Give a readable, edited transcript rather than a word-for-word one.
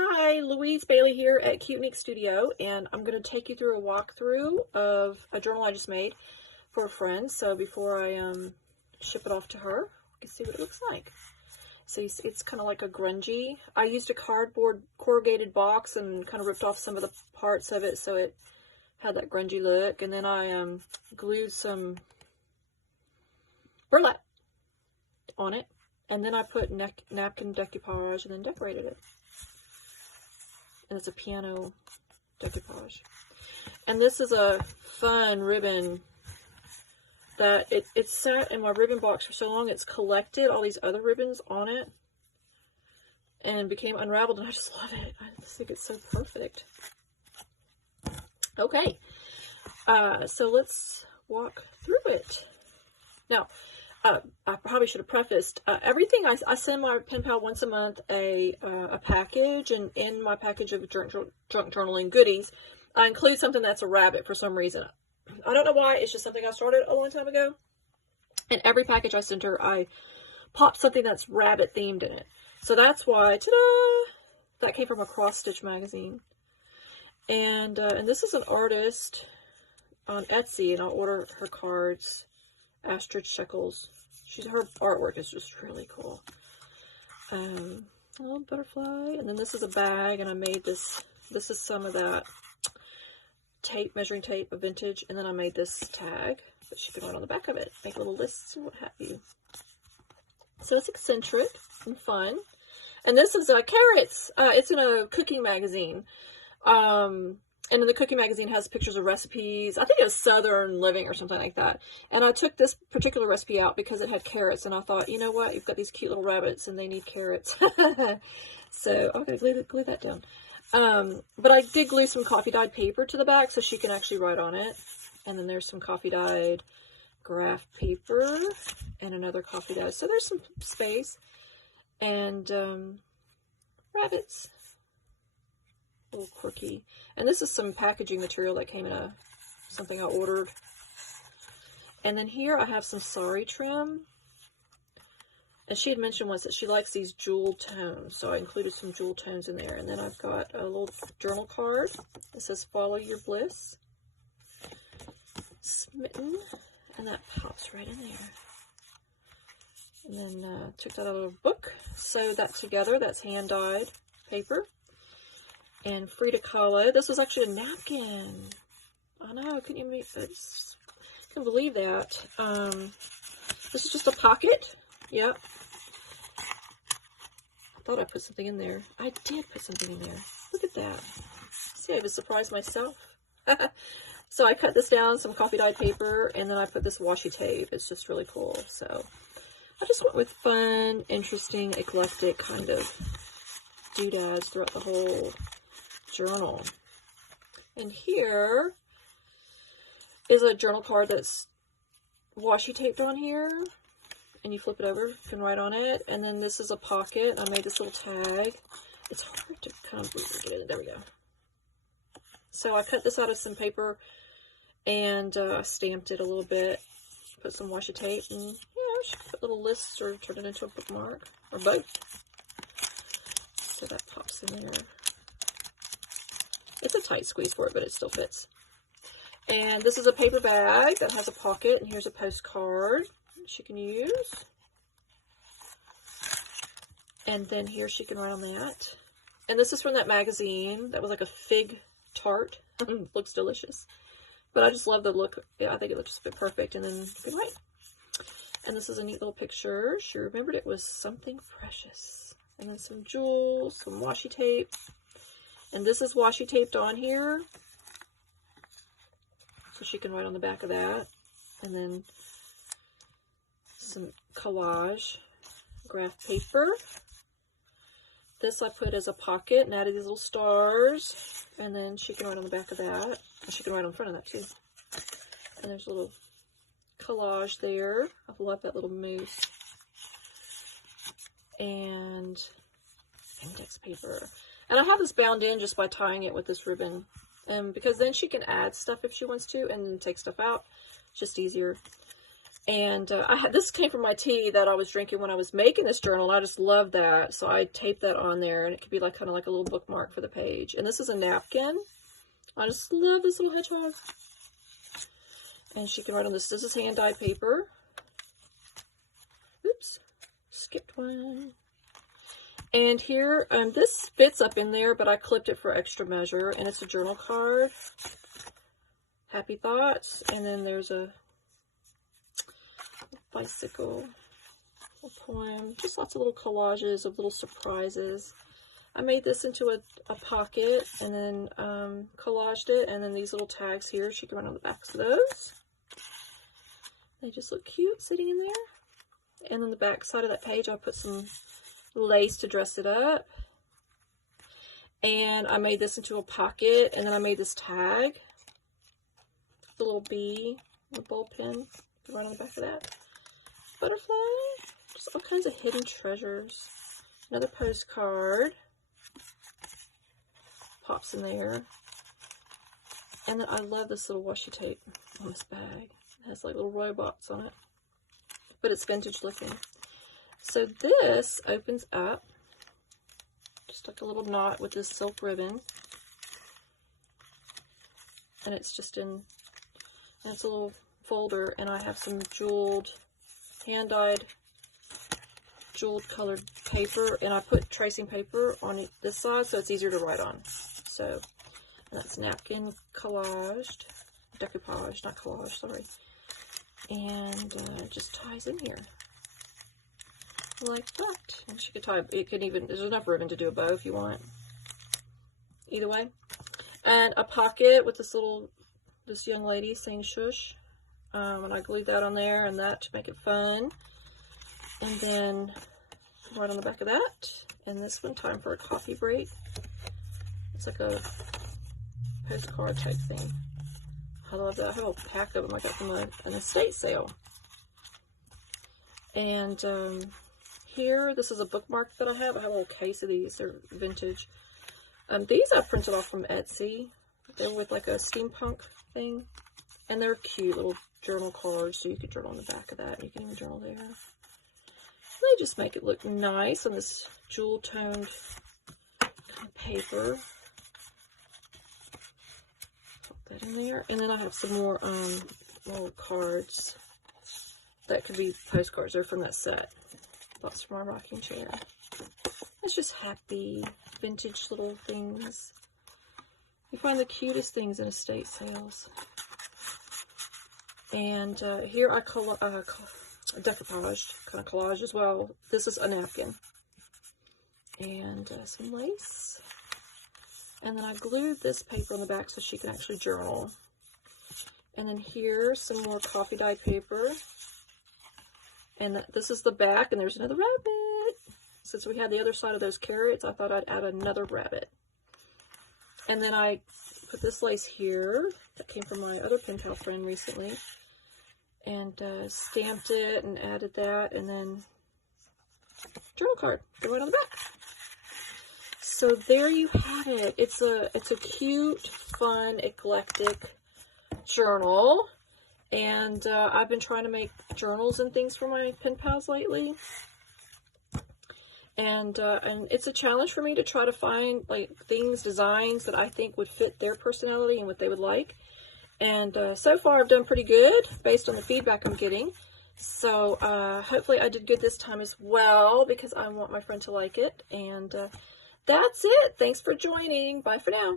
Hi, Louise Bailey here at Cute Neek Studio, and I'm going to take you through a walkthrough of a journal I just made for a friend. So before I ship it off to her, you can see what it looks like. So it's kind of like a grungy. I used a cardboard corrugated box and kind of ripped off some of the parts of it so it had that grungy look. And then I glued some burlap on it, and then I put napkin decoupage and then decorated it. And it's a piano decoupage. And this is a fun ribbon that it sat in my ribbon box for so long, it's collected all these other ribbons on it and became unraveled, and I just love it. I just think it's so perfect. Okay, so let's walk through it. Now, I probably should have prefaced, everything I send my pen pal once a month a package, and in my package of junk journaling goodies, I include something that's a rabbit for some reason. I don't know why, it's just something I started a long time ago. And every package I send her, I pop something that's rabbit themed in it. So that's why, ta-da! That came from a Cross Stitch magazine. And this is an artist on Etsy, and I'll order her cards. Astrid Shekels. Her artwork is just really cool. A little butterfly, and then this is a bag, and I made this. This is some of that tape, measuring tape, a vintage, and then I made this tag that she can write on the back of it, make little lists and what have you. So it's eccentric and fun. And this is carrots. It's in a cooking magazine. And then the cooking magazine has pictures of recipes. I think it was Southern Living or something like that. And I took this particular recipe out because it had carrots. And I thought, you know what? You've got these cute little rabbits and they need carrots. So I'm going to glue that down. But I did glue some coffee dyed paper to the back so she can actually write on it. And then there's some coffee dyed graph paper and another coffee dyed. So there's some space. And rabbits. A little quirky. And this is some packaging material that came in something I ordered. And then here I have some sari trim. And she had mentioned once that she likes these jewel tones, so I included some jewel tones in there. And then I've got a little journal card that says "Follow Your Bliss." Smitten, and that pops right in there. And then took that out of a book, sewed that together. That's hand dyed paper. And Frida Kahlo. This was actually a napkin. I know, couldn't you make this? Couldn't believe that. This is just a pocket. Yep. I thought I put something in there. I did put something in there. Look at that. See, I just surprised myself. So I cut this down, some coffee dyed paper, and then I put this washi tape. It's just really cool. So I just went with fun, interesting, eclectic kind of doodads throughout the whole journal. And here is a journal card that's washi taped on here, and you flip it over, you can write on it. And then this is a pocket. I made this little tag. It's hard to kind of get it. There we go. So I cut this out of some paper and stamped it a little bit, put some washi tape, and yeah, I should put little lists or turn it into a bookmark or both. So that pops in there. It's a tight squeeze for it, but it still fits. And this is a paper bag that has a pocket, and here's a postcard she can use. And then here she can write on that. And this is from that magazine that was like a fig tart. Looks delicious. But I just love the look. Yeah, I think it looks just perfect. And then you can write. And this is a neat little picture. She remembered it was something precious. And then some jewels, some washi tape. And this is washi taped on here, so she can write on the back of that. And then some collage graph paper. This I put as a pocket and added these little stars. And then she can write on the back of that. And she can write on the front of that too. And there's a little collage there. I love that little moose. And index paper. And I have this bound in just by tying it with this ribbon. Because then she can add stuff if she wants to and take stuff out. It's just easier. And this came from my tea that I was drinking when I was making this journal, and I just love that. So I taped that on there, and it could be like kind of like a little bookmark for the page. And this is a napkin. I just love this little hedgehog. And she can write on this. This is hand-dyed paper. Oops, skipped one. And here, this fits up in there, but I clipped it for extra measure, and it's a journal card. Happy thoughts, and then there's a bicycle, a poem, just lots of little collages of little surprises. I made this into a pocket, and then collaged it, and then these little tags here, she can run on the backs of those. They just look cute sitting in there. And on the back side of that page, I'll put some lace to dress it up. And I made this into a pocket, and then I made this tag, the little bee, the ball pin right on the back of that. Butterfly, just all kinds of hidden treasures. Another postcard pops in there. And then I love this little washi tape on this bag. It has like little robots on it, but it's vintage looking. So this opens up just like a little knot with this silk ribbon, and it's just in, and it's a little folder, and I have some jeweled, hand-dyed, jeweled colored paper, and I put tracing paper on this side so it's easier to write on. So that's napkin collaged, decoupage, not collage, sorry, and it just ties in here like that. And she could tie, it could even, there's enough ribbon to do a bow if you want, either way. And a pocket with this young lady saying shush, and I glued that on there, and that to make it fun. And then right on the back of that, and this one, time for a coffee break. It's like a postcard type thing. I love that. I have a pack of them I got from an estate sale. And here, this is a bookmark that I have. I have a little case of these. They're vintage. These I printed off from Etsy. They're with like a steampunk thing. And they're cute little journal cards, so you could journal on the back of that. You can even journal there. They just make it look nice on this jewel toned paper. Put that in there. And then I have some more little cards that could be postcards. They're from that set. Lots from our rocking chair. It's just happy, vintage little things. You find the cutest things in estate sales. And here I decoupaged, kind of collage as well. This is a napkin. And some lace. And then I glued this paper on the back so she can actually journal. And then here's some more coffee dyed paper. And this is the back, and there's another rabbit. Since we had the other side of those carrots, I thought I'd add another rabbit. And then I put this lace here that came from my other pen pal friend recently, and stamped it and added that, and then journal card, go right on the back. So there you have it. It's a cute, fun, eclectic journal. And I've been trying to make journals and things for my pen pals lately. And it's a challenge for me to try to find like things, designs that I think would fit their personality and what they would like. And so far I've done pretty good based on the feedback I'm getting. So hopefully I did good this time as well, because I want my friend to like it. And that's it. Thanks for joining. Bye for now.